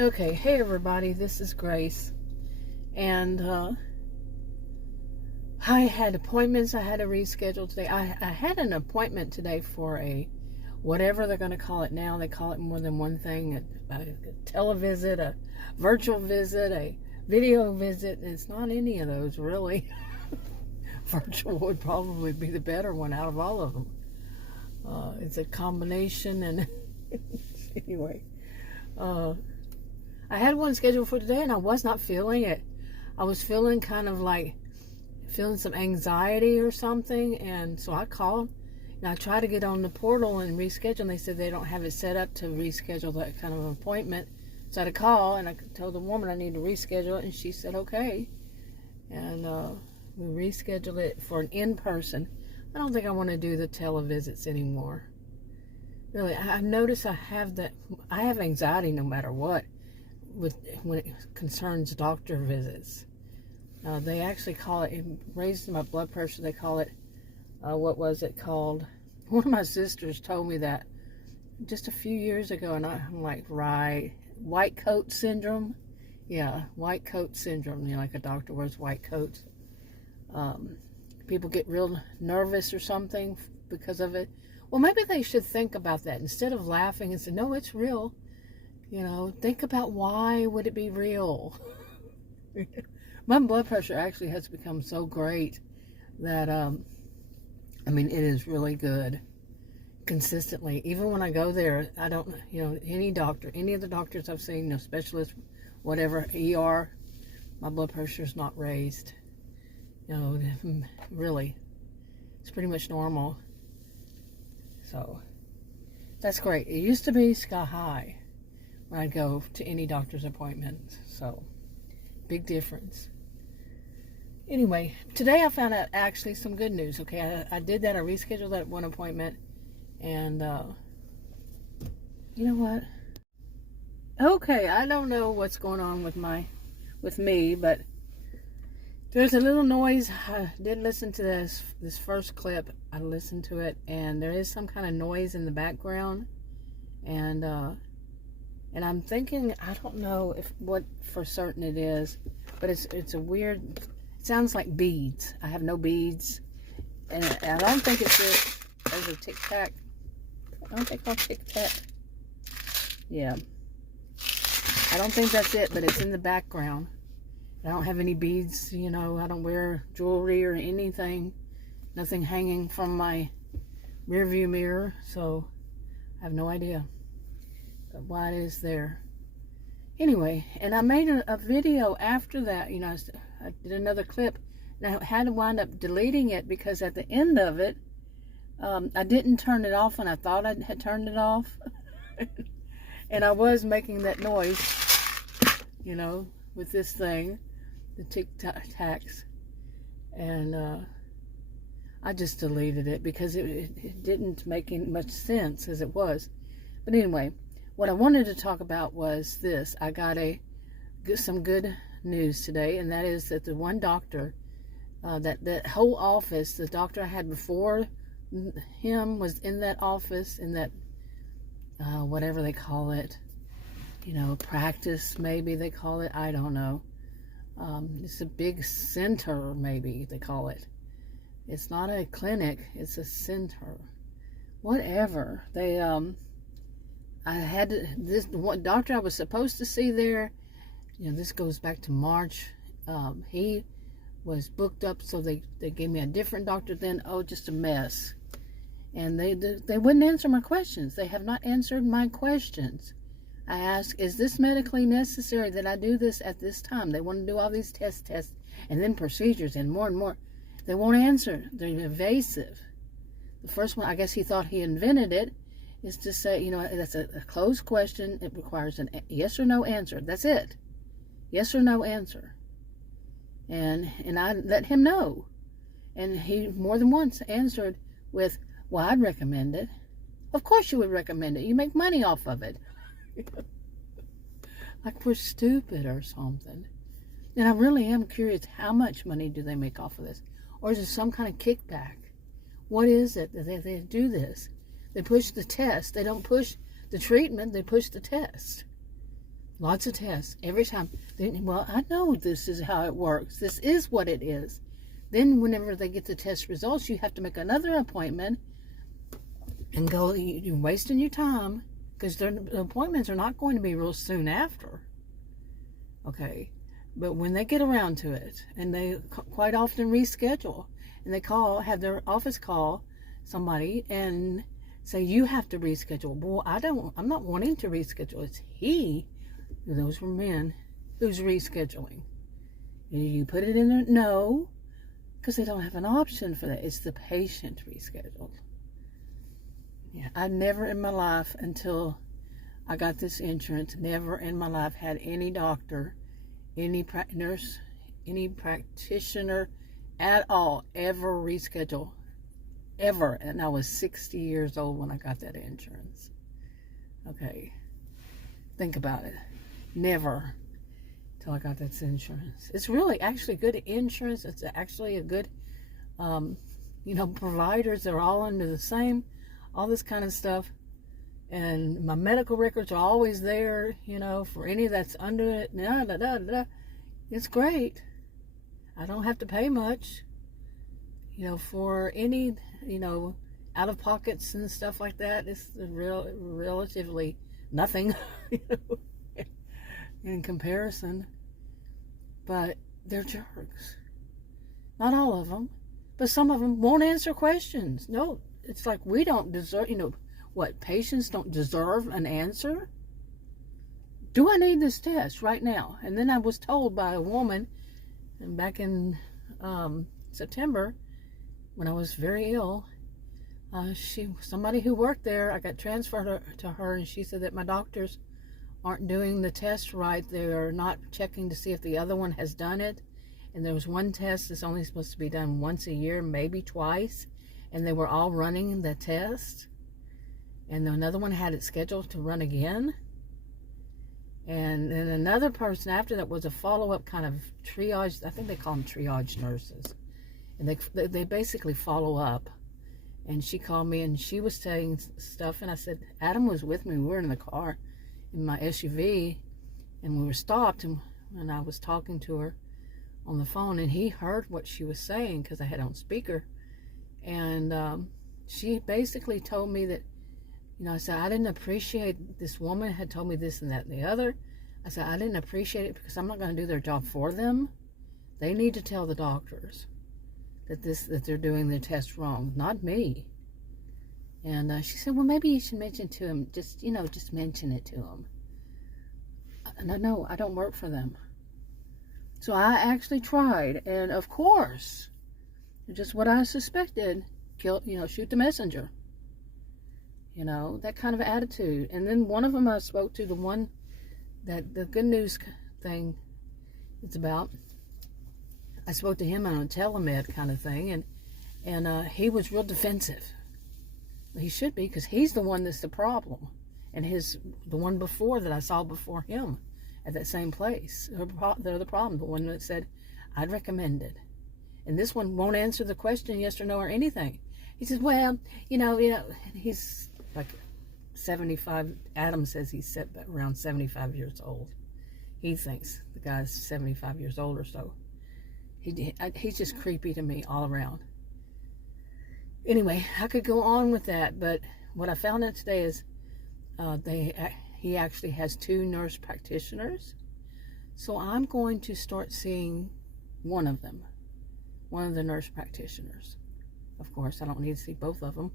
Okay, hey everybody, this is Grace, and I had appointments I had to reschedule today. I had an appointment today for a, whatever they're going to call it now. They call it more than one thing, a televisit, a virtual visit, a video visit, and it's not any of those really. Virtual would probably be the better one out of all of them. It's a combination, and anyway. I had one scheduled for today and I was not feeling it. I was feeling kind of like some anxiety or something, and so I called and I tried to get on the portal and reschedule, and they said they don't have it set up to reschedule that kind of an appointment. So I had to call and I told the woman I need to reschedule it, and she said okay, and we rescheduled it for an in-person. I don't think I want to do the televisits anymore. Really, I've noticed I have anxiety no matter what when it concerns doctor visits. They actually call it raises my blood pressure. They call it, what was it called? One of my sisters told me that just a few years ago, and I'm like, right, white coat syndrome. Yeah, white coat syndrome. You know, like a doctor wears white coats. People get real nervous or something because of it. Well, maybe they should think about that instead of laughing and say, no, it's real. You know, think about why would it be real? My blood pressure actually has become so great that, I mean, it is really good consistently. Even when I go there, I don't, any doctor, any of the doctors I've seen, specialists, whatever, ER, my blood pressure is not raised. Really, it's pretty much normal. So, that's great. It used to be sky high when I'd go to any doctor's appointment. So, big difference. Anyway, today I found out actually some good news. Okay, I did that. I rescheduled that one appointment. And, you know what? Okay, I don't know what's going on with me, but there's a little noise. I did listen to this first clip. I listened to it, and there is some kind of noise in the background, and I'm thinking, I don't know what for certain it is, but it's a weird. It sounds like beads. I have no beads, and I don't think it's it. There's a Tic-Tac. I don't think it's Tic-Tac. Yeah, I don't think that's it, but it's in the background. I don't have any beads, I don't wear jewelry or anything. Nothing hanging from my rearview mirror, so I have no idea why it is there. Anyway, and I made a video after that, I did another clip, and I had to wind up deleting it because at the end of it, I didn't turn it off, and I thought I had turned it off. And I was making that noise, with this thing. The Tic-Tacs, and I just deleted it because it didn't make much sense as it was. But anyway, what I wanted to talk about was this. I got some good news today, and that is that the one doctor, that whole office, the doctor I had before him was in that office, in that, whatever they call it, practice, maybe they call it, I don't know. It's a big center, maybe they call it. It's not a clinic, it's a center. Whatever. I had this one doctor I was supposed to see there. This goes back to March. He was booked up, so they gave me a different doctor then. Oh, just a mess. And they wouldn't answer my questions. They have not answered my questions. I asked, is this medically necessary that I do this at this time? They want to do all these tests, and then procedures, and more. They won't answer. They're evasive. The first one, I guess he thought he invented it, is to say, that's a closed question. It requires a yes or no answer. That's it. Yes or no answer. And I let him know. And he more than once answered with, well, I'd recommend it. Of course you would recommend it. You make money off of it. Like we're stupid or something. And I really am curious, how much money do they make off of this? Or is it some kind of kickback? What is it that they do this? They push the test. They don't push the treatment. They push the test. Lots of tests every time. Well, I know this is how it works. This is what it is. Then whenever they get the test results, you have to make another appointment and go. You're wasting your time because the appointments are not going to be real soon after. Okay. But when they get around to it, and they quite often reschedule, and they have their office call somebody and say, you have to reschedule. Well, I'm not wanting to reschedule. It's those were men, who's rescheduling. You put it in there? No, because they don't have an option for that. It's the patient rescheduled. Yeah, I never in my life, until I got this insurance, never in my life had any doctor, any nurse, any practitioner at all ever reschedule. Ever. And I was 60 years old when I got that insurance. Okay. Think about it. Never till I got that insurance. It's really actually good insurance. It's actually a good, providers. They're all under the same, all this kind of stuff. And my medical records are always there, for any that's under it. It's great. I don't have to pay much, for any, out of pockets and stuff like that. It's relatively nothing, in comparison. But they're jerks. Not all of them, but some of them won't answer questions. No, it's like we don't deserve, what, patients don't deserve an answer? Do I need this test right now? And then I was told by a woman, and back in September, when I was very ill, somebody who worked there, I got transferred to her, and she said that my doctors aren't doing the test right. They're not checking to see if the other one has done it. And there was one test that's only supposed to be done once a year, maybe twice, and they were all running the test. And another one had it scheduled to run again. And then another person after that was a follow-up kind of triage. I think they call them triage nurses. And they basically follow up. And she called me and she was saying stuff. And I said, Adam was with me. We were in the car in my SUV. And we were stopped. And I was talking to her on the phone. And he heard what she was saying because I had on speaker. And she basically told me that, I said, I didn't appreciate, this woman had told me this and that and the other. I said, I didn't appreciate it because I'm not going to do their job for them. They need to tell the doctors that they're doing their test wrong, not me. And she said, well, maybe you should mention to him, just mention it to him. No, I don't work for them. So I actually tried, and of course, just what I suspected, shoot the messenger. That kind of attitude. And then one of them I spoke to, the one that the good news thing is about, I spoke to him on a telemed kind of thing, and he was real defensive. He should be, because he's the one that's the problem. And the one before that I saw before him at that same place, they're the problem. The one that said, I'd recommend it. And this one won't answer the question yes or no or anything. He says, well, he's like 75. Adam says he's around 75 years old. He thinks the guy's 75 years old or so. He's just creepy to me all around. Anyway, I could go on with that, but what I found out today is he actually has 2 nurse practitioners. So I'm going to start seeing one of them, one of the nurse practitioners. Of course, I don't need to see both of them,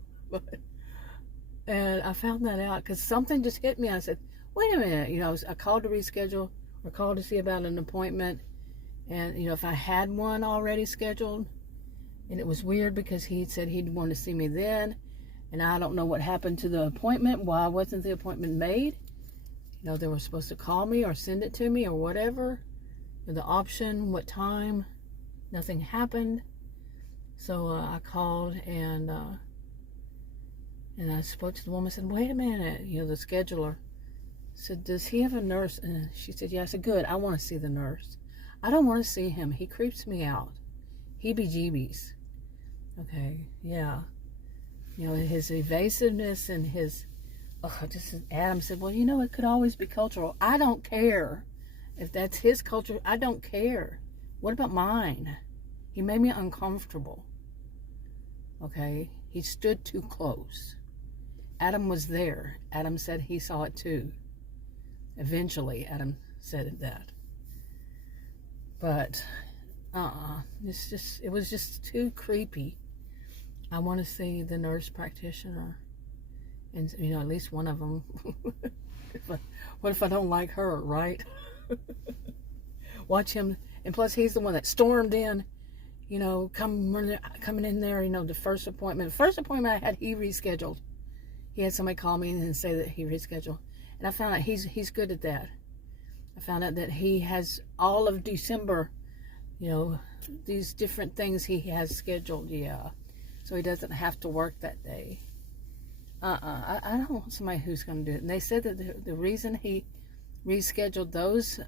and I found that out because something just hit me. I said, wait a minute, I called to reschedule or called to see about an appointment, and if I had one already scheduled, and it was weird because he said he'd want to see me then, and I don't know what happened to the appointment. Why wasn't the appointment made? They were supposed to call me or send it to me or whatever, the option, what time. Nothing happened. So I called and I spoke to the woman. I said, wait a minute, the scheduler said, does he have a nurse? And she said, yeah. I said, good, I want to see the nurse. I don't want to see him. He creeps me out. Heebie-jeebies. Okay, yeah. His evasiveness and his Adam said, well, you know, it could always be cultural. I don't care. If that's his culture, I don't care. What about mine? He made me uncomfortable. Okay? He stood too close. Adam was there. Adam said he saw it too. Eventually, Adam said that. But, it was just too creepy. I want to see the nurse practitioner. And, you know, at least one of them. What if I don't like her, right? Watch him. And plus, he's the one that stormed in, you know, coming in there, you know, the first appointment. The first appointment I had, he rescheduled. He had somebody call me and say that he rescheduled. And I found out he's good at that. I found out that he has all of December, you know, these different things he has scheduled, yeah. So he doesn't have to work that day. I don't want somebody who's going to do it. And they said that the reason he rescheduled those,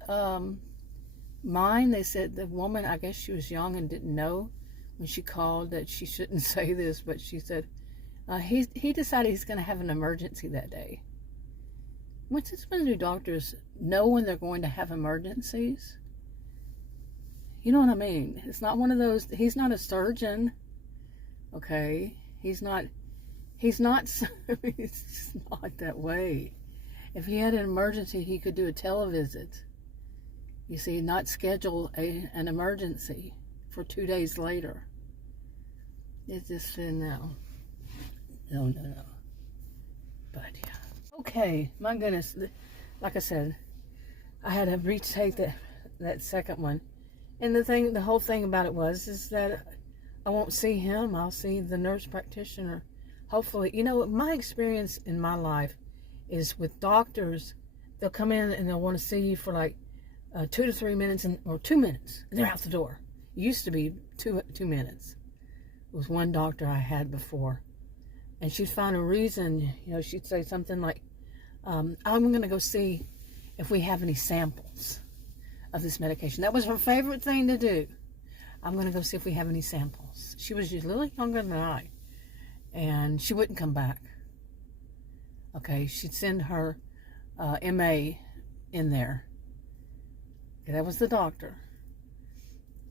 they said the woman, I guess she was young and didn't know when she called that she shouldn't say this, but she said he decided he's going to have an emergency that day. When do doctors know when they're going to have emergencies? You know what I mean? It's not one of those, he's not a surgeon, okay? He's not, it's just not that way. If he had an emergency, he could do a televisit. You see, not schedule an emergency for 2 days later. It's just, no. No. But, yeah. Okay, my goodness. Like I said, I had to retake that second one. And the whole thing about it is that I won't see him. I'll see the nurse practitioner. Hopefully, you know, my experience in my life is with doctors. They'll come in and they'll want to see you for like 2 to 3 minutes or 2 minutes, and they're out the door. It used to be 2 minutes. It was one doctor I had before, and she'd find a reason. You know, she'd say something like, "I'm going to go see if we have any samples of this medication." That was her favorite thing to do. I'm going to go see if we have any samples. She was just a little younger than I, and she wouldn't come back. Okay, she'd send her MA in there. Okay, that was the doctor.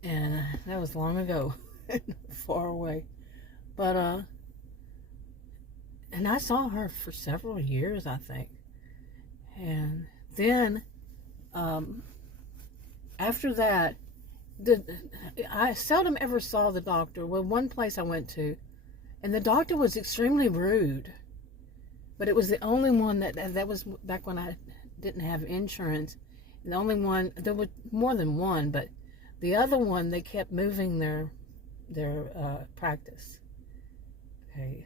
And that was long ago, far away. But, and I saw her for several years, I think. And then, after that, I seldom ever saw the doctor. Well, one place I went to, and the doctor was extremely rude. But it was the only one that was back when I didn't have insurance. And the only one, there were more than one, but the other one, they kept moving their practice. Okay.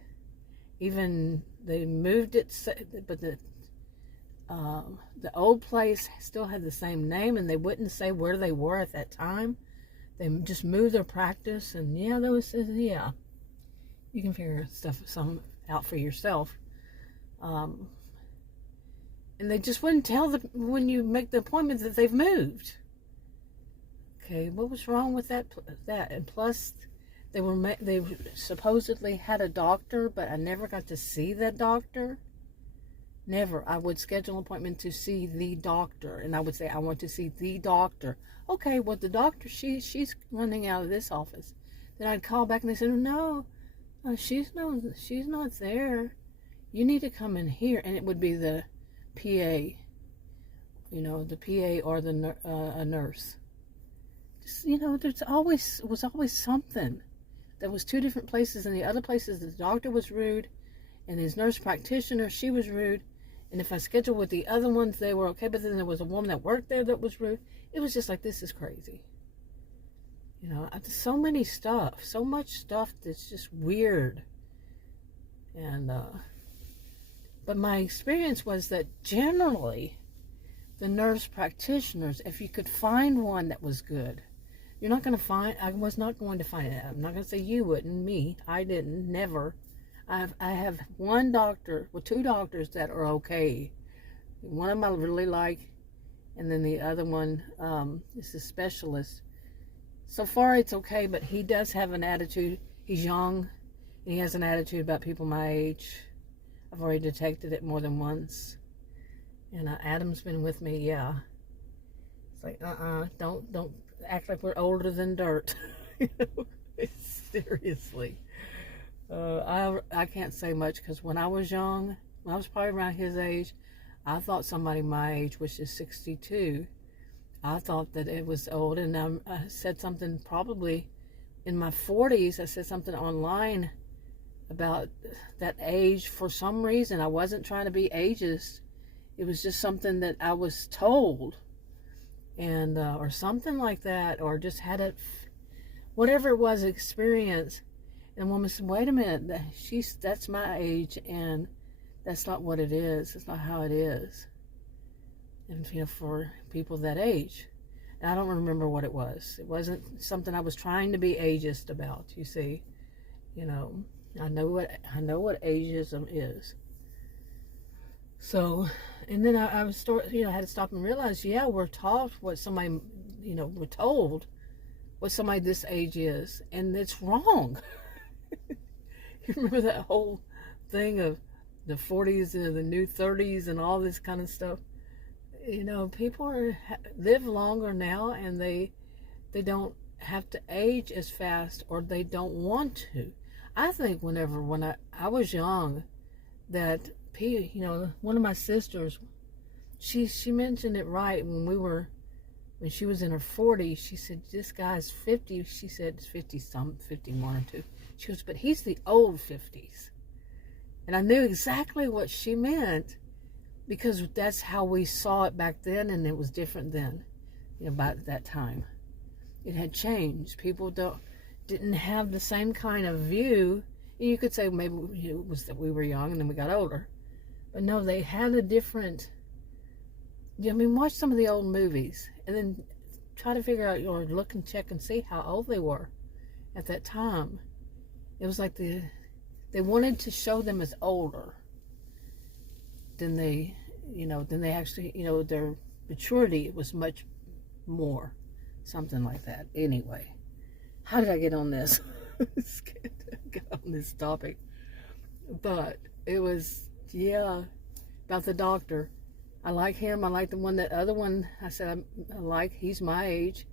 Even they moved it, but the old place still had the same name, and they wouldn't say where they were at that time. They just moved their practice, and yeah, you can figure some out for yourself. And they just wouldn't tell when you make the appointment that they've moved. Okay, what was wrong with that? And plus, they supposedly had a doctor, but I never got to see that doctor. Never. I would schedule an appointment to see the doctor, and I would say, I want to see the doctor. Okay, well, the doctor, she's running out of this office. Then I'd call back, and they said, no, she's not there. You need to come in here. And it would be the PA, you know, the PA or a nurse. Just, you know, was always something. There was 2 different places, and the other places the doctor was rude, and his nurse practitioner, she was rude. And if I scheduled with the other ones, they were okay. But then there was a woman that worked there that was rude. It was just like, this is crazy. You know, so much stuff that's just weird. And, but my experience was that generally, the nurse practitioners, if you could find one that was good, I was not going to find it. I'm not going to say you wouldn't, me. I didn't, never. I have one doctor, 2 doctors that are okay. One of them I really like, and then the other one is a specialist. So far it's okay, but he does have an attitude. He's young, and he has an attitude about people my age. I've already detected it more than once. And Adam's been with me, yeah. It's like, don't act like we're older than dirt. Seriously. I can't say much because when I was young, when I was probably around his age, I thought somebody my age, which is 62, I thought that it was old. And I said something probably in my 40s. I said something online about that age for some reason. I wasn't trying to be ageist. It was just something that I was told, and or something like that, or just had it, whatever it was, experience. And the woman said, "Wait a minute, that's my age, and that's not what it is. It's not how it is." And for people that age, and I don't remember what it was. It wasn't something I was trying to be ageist about. You see, I know what ageism is. So, and then I was had to stop and realize, yeah, we're taught what somebody, we're told what somebody this age is, and it's wrong. You remember that whole thing of the 40s and the new 30s and all this kind of stuff? People live longer now, and they don't have to age as fast, or they don't want to. I think when I was young, that one of my sisters, she mentioned it right when she was in her 40s. She said, "This guy's 50." She said 51 or 2. She goes, "But he's the old 50s." And I knew exactly what she meant, because that's how we saw it back then, and it was different then. By that time, it had changed. People didn't have the same kind of view. You could say maybe it was that we were young and then we got older. But no, they had a different... watch some of the old movies and then try to figure out, or look and check and see how old they were at that time. It was like they wanted to show them as older than they actually, their maturity was much more. Something like that. Anyway, how did I get on this? Get on this topic. But it was, about the doctor. I like him. I like the other one I said I like. He's my age.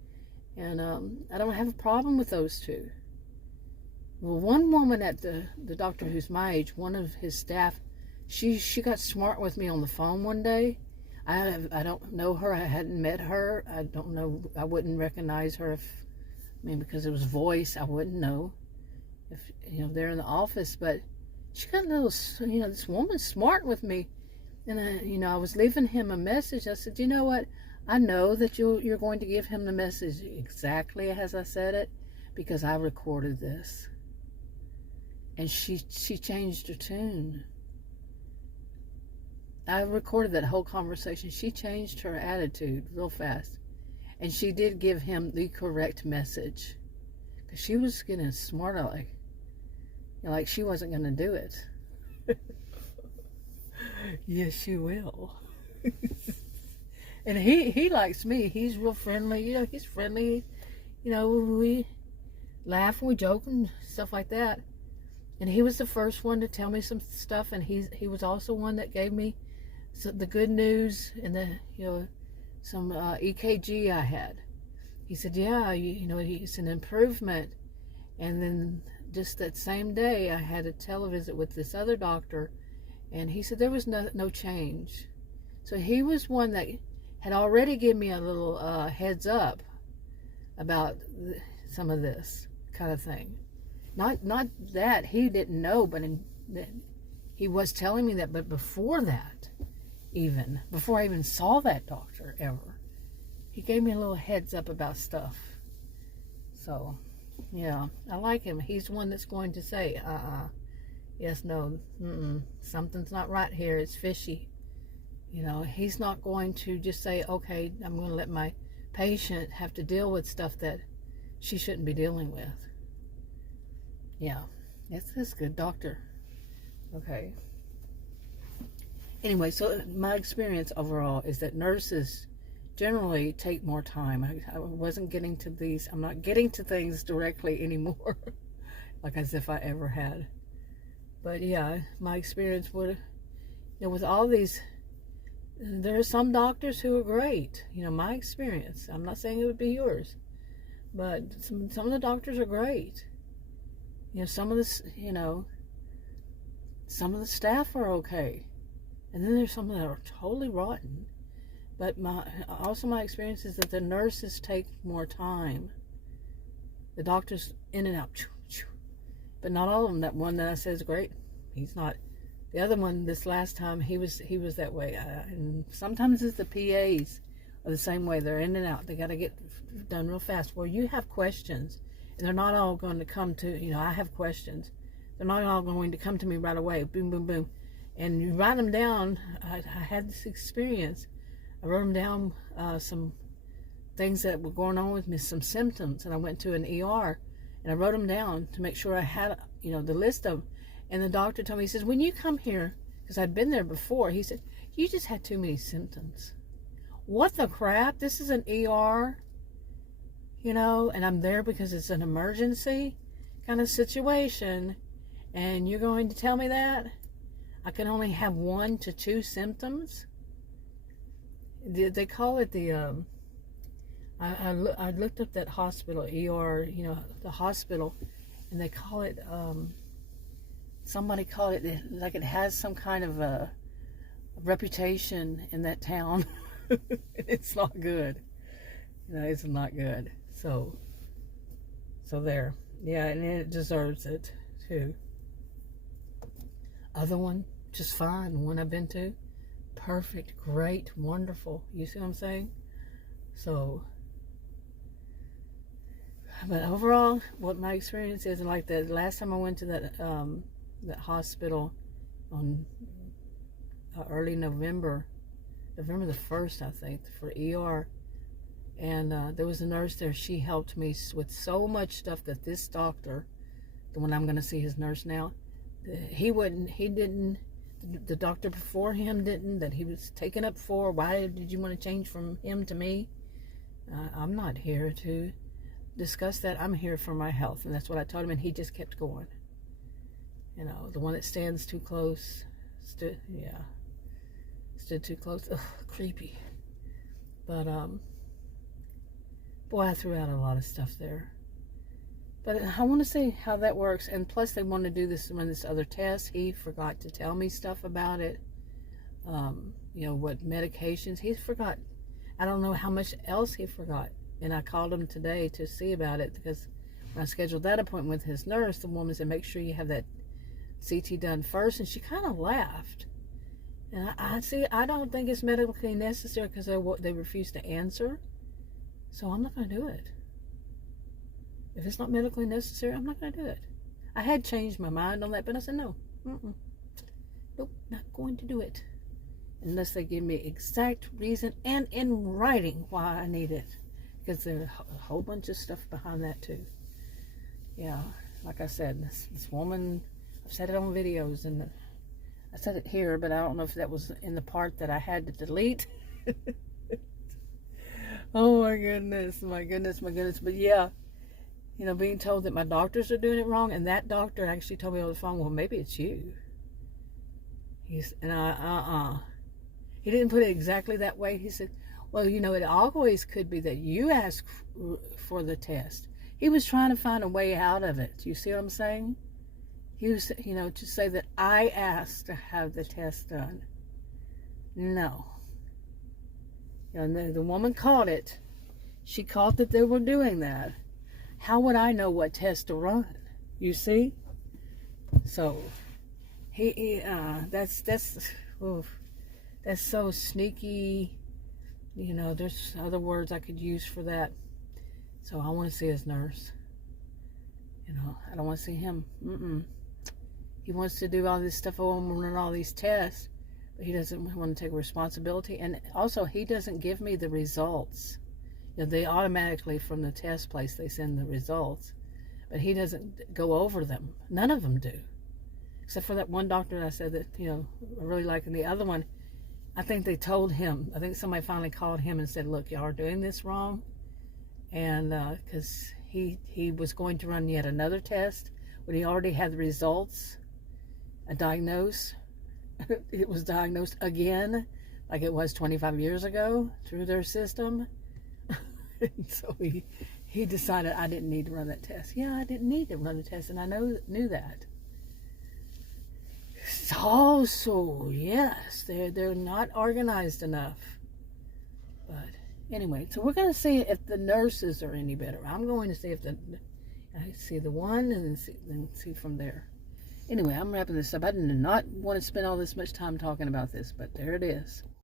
And I don't have a problem with those two. Well, one woman at the doctor who's my age, one of his staff, she got smart with me on the phone one day. I don't know her. I hadn't met her. I don't know. I wouldn't recognize her because it was voice. I wouldn't know if they're in the office. But she got a little, this woman's smart with me. And I was leaving him a message. I said, "You know what? I know that you're going to give him the message exactly as I said it, because I recorded this." And she changed her tune. I recorded that whole conversation. She changed her attitude real fast. And she did give him the correct message. Because she was getting smarter, like she wasn't going to do it. Yes, she will. And he likes me. He's real friendly. He's friendly. We laugh and we joke and stuff like that. And he was the first one to tell me some stuff. And he was also one that gave me the good news and some EKG I had. He said, "Yeah, it's an improvement." And then just that same day, I had a televisit with this other doctor, and he said there was no change. So he was one that had already given me a little heads up about some of this kind of thing. Not that he didn't know, but he was telling me that. But before that, even before I even saw that doctor ever, he gave me a little heads up about stuff. So, yeah, I like him. He's one that's going to say, yes, no, something's not right here. It's fishy. He's not going to just say, "Okay, I'm going to let my patient have to deal with stuff that she shouldn't be dealing with." Yeah, it's a good doctor. Okay. Anyway, so my experience overall is that nurses generally take more time. I wasn't getting to these. I'm not getting to things directly anymore, like as if I ever had. But yeah, my experience with all these, there are some doctors who are great. My experience. I'm not saying it would be yours, but some of the doctors are great. Some of the, some of the staff are okay, and then there's some that are totally rotten. But my experience is that the nurses take more time. The doctors in and out, but not all of them. That one that I said is great, he's not. The other one, this last time, he was that way. And sometimes it's the PAs are the same way. They're in and out. They got to get done real fast. Where you have questions, and they're not all going to come to, I have questions. They're not all going to come to me right away. Boom, boom, boom. And you write them down. I had this experience. I wrote them down, some things that were going on with me, some symptoms. And I went to an ER, and I wrote them down to make sure I had, the list of them. And the doctor told me, he says, when you come here, because I'd been there before, he said, you just had too many symptoms. What the crap? This is an ER, and I'm there because it's an emergency kind of situation. And you're going to tell me that I can only have 1 to 2 symptoms? They call it the, I looked up that hospital, ER, the hospital, and they call it, somebody called it like it has some kind of a reputation in that town. It's not good. It's not good. So there. Yeah, and it deserves it too. Other one, just fine. One I've been to, perfect, great, wonderful. You see what I'm saying? So, but overall, what my experience is, like the last time I went to that hospital on early November the 1st, I think, for ER, and there was a nurse there. She helped me with so much stuff that this doctor, the one I'm going to see, his nurse now, the doctor before him didn't, that he was taken up for. Why did you want to change from him to me? I'm not here to discuss that. I'm here for my health, and that's what I told him, and he just kept going. The one that stands too close, stood too close. Ugh, creepy. But, boy, I threw out a lot of stuff there. But I want to see how that works. And plus, they want to do run this other test. He forgot to tell me stuff about it. What medications. He forgot. I don't know how much else he forgot. And I called him today to see about it, because when I scheduled that appointment with his nurse, the woman said, make sure you have that CT done first. And she kind of laughed. And I don't think it's medically necessary, because they refuse to answer. So I'm not going to do it. If it's not medically necessary, I'm not going to do it. I had changed my mind on that, but I said no. Nope, not going to do it. Unless they give me exact reason and in writing why I need it. Because there's a whole bunch of stuff behind that too. Yeah, like I said, this woman, I've said it on videos, and I said it here, but I don't know if that was in the part that I had to delete. Oh my goodness. But yeah, being told that my doctors are doing it wrong, and that doctor actually told me on the phone, well, maybe it's you. He didn't put it exactly that way. He said, well, it always could be that you asked for the test. He was trying to find a way out of it. You see what I'm saying? He was, to say that I asked to have the test done. No. The woman caught it. She caught that they were doing that. How would I know what test to run? You see? So, that's so sneaky. There's other words I could use for that. So I want to see his nurse. I don't want to see him. He wants to do all this stuff, run all these tests, but he doesn't want to take responsibility. And also, he doesn't give me the results. They automatically, from the test place, they send the results, but he doesn't go over them. None of them do, except for that one doctor that I said that I really like. And the other one, I think they told him. I think somebody finally called him and said, "Look, y'all are doing this wrong," and because he was going to run yet another test when he already had the results, a diagnose, it was diagnosed again, like it was 25 years ago, through their system. And so he decided I didn't need to run that test. Yeah, I didn't need to run the test, and I knew that. So yes, they're not organized enough. But anyway, so we're going to see if the nurses are any better. I'm going to see if I see the one and then see from there. Anyway, I'm wrapping this up. I did not want to spend all this much time talking about this, but there it is.